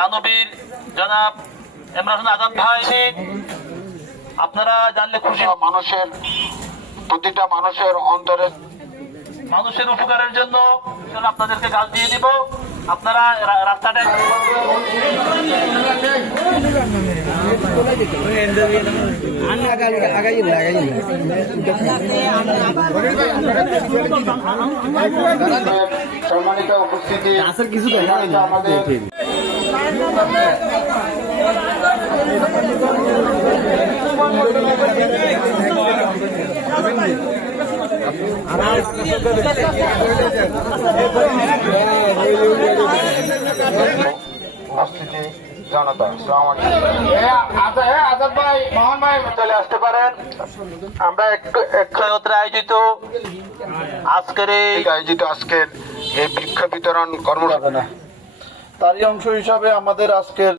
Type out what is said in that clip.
দানবীর জনাব ইমরান হোসেন আজাদ ভাই, আপনারা জানলে খুশি। মানুষের প্রতিটা মানুষের অন্তরে মানুষের উপকারের জন্য আপনাদেরকে গাছ দিয়ে দিব। আপনারা রাস্তাটা সম্মানিত উপস্থিতি আমাদের জনতা আজাদ ভাই, মোহন ভাই চলে আসতে পারেন। আমরা একত্রে আয়োজিত আজকের আজকের এই বৃক্ষ বিতরণ কর্মসূচি তারই অংশ হিসাবে আমাদের আজকের